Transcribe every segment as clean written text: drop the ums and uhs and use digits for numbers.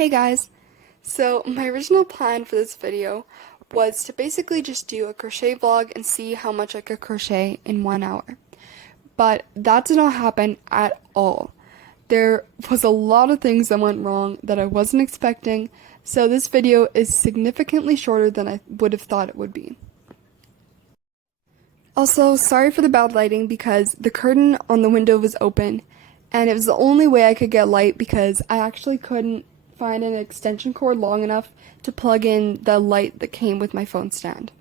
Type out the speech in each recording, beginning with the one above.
Hey guys! So my original plan for this video was to basically just do a crochet vlog and see how much I could crochet in 1 hour. But that did not happen at all. There was a lot of things that went wrong that I wasn't expecting, so this video is significantly shorter than I would have thought it would be. Also, sorry for the bad lighting because the curtain on the window was open and it was the only way I could get light because I actually couldn't find an extension cord long enough to plug in the light that came with my phone stand.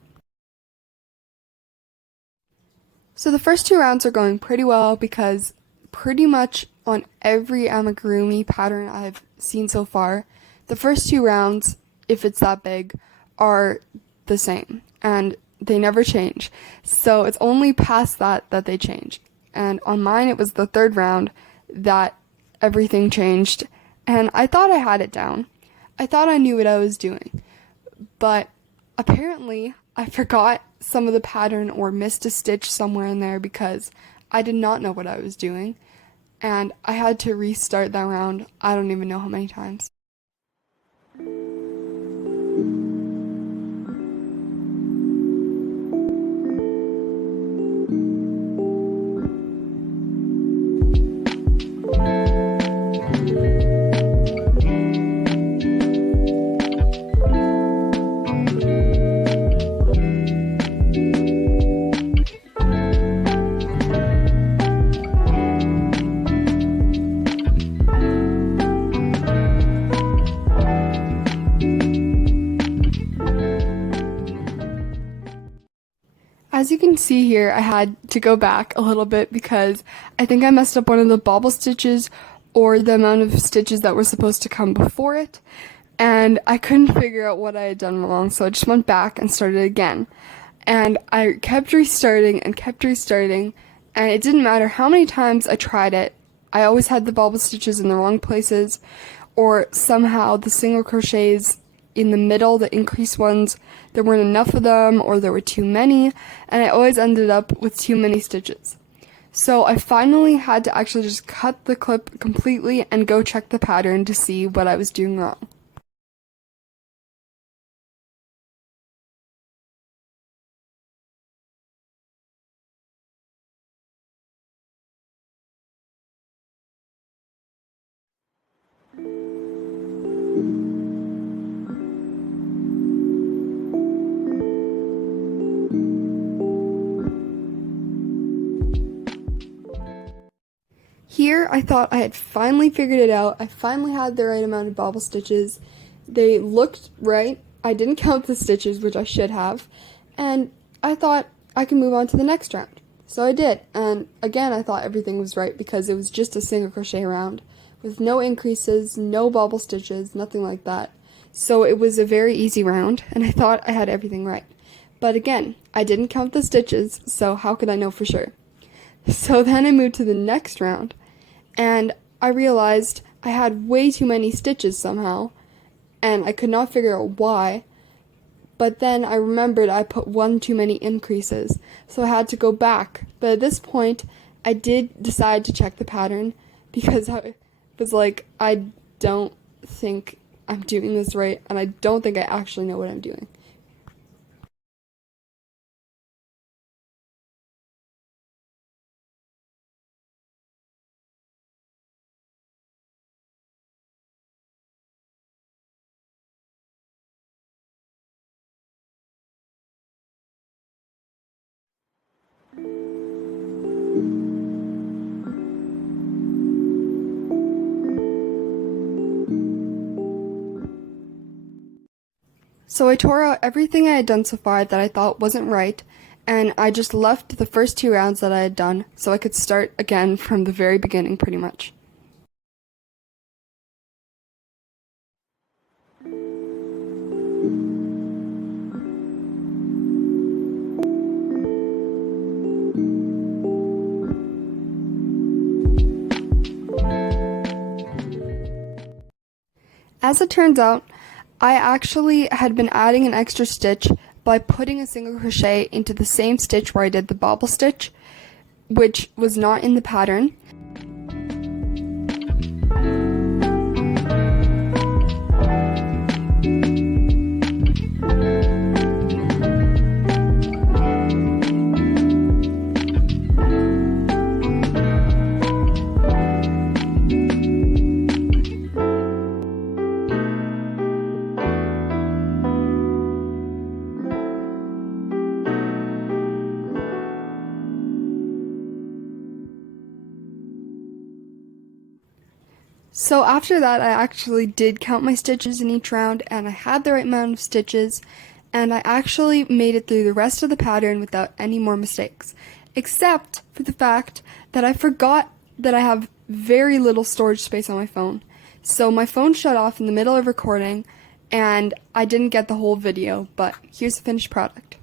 So the first two rounds are going pretty well because pretty much on every amigurumi pattern I've seen so far, the first two rounds, if it's that big, are the same and they never change. So it's only past that they change. And on mine it was the third round that everything changed. And I thought I had it down. I thought I knew what I was doing. But apparently I forgot some of the pattern or missed a stitch somewhere in there because I did not know what I was doing. And I had to restart that round I don't even know how many times. As you can see here, I had to go back a little bit because I think I messed up one of the bobble stitches or the amount of stitches that were supposed to come before it, and I couldn't figure out what I had done wrong, so I just went back and started again. And I kept restarting, and it didn't matter how many times I tried it, I always had the bobble stitches in the wrong places, or somehow the single crochets in the middle, the increased ones, there weren't enough of them or there were too many, and I always ended up with too many stitches. So I finally had to actually just cut the clip completely and go check the pattern to see what I was doing wrong. Here, I thought I had finally figured it out. I finally had the right amount of bobble stitches. They looked right. I didn't count the stitches, which I should have. And I thought I could move on to the next round. So I did. And again, I thought everything was right because it was just a single crochet round with no increases, no bobble stitches, nothing like that. So it was a very easy round, and I thought I had everything right. But again, I didn't count the stitches, so how could I know for sure? So then I moved to the next round, and I realized I had way too many stitches somehow, and I could not figure out why. But then I remembered I put one too many increases, so I had to go back. But at this point, I did decide to check the pattern because I was like, I don't think I'm doing this right, and I don't think I actually know what I'm doing. So I tore out everything I had done so far that I thought wasn't right, and I just left the first two rounds that I had done so I could start again from the very beginning pretty much. As it turns out, I actually had been adding an extra stitch by putting a single crochet into the same stitch where I did the bobble stitch, which was not in the pattern. So after that, I actually did count my stitches in each round, and I had the right amount of stitches, and I actually made it through the rest of the pattern without any more mistakes, except for the fact that I forgot that I have very little storage space on my phone. So my phone shut off in the middle of recording, and I didn't get the whole video, but here's the finished product.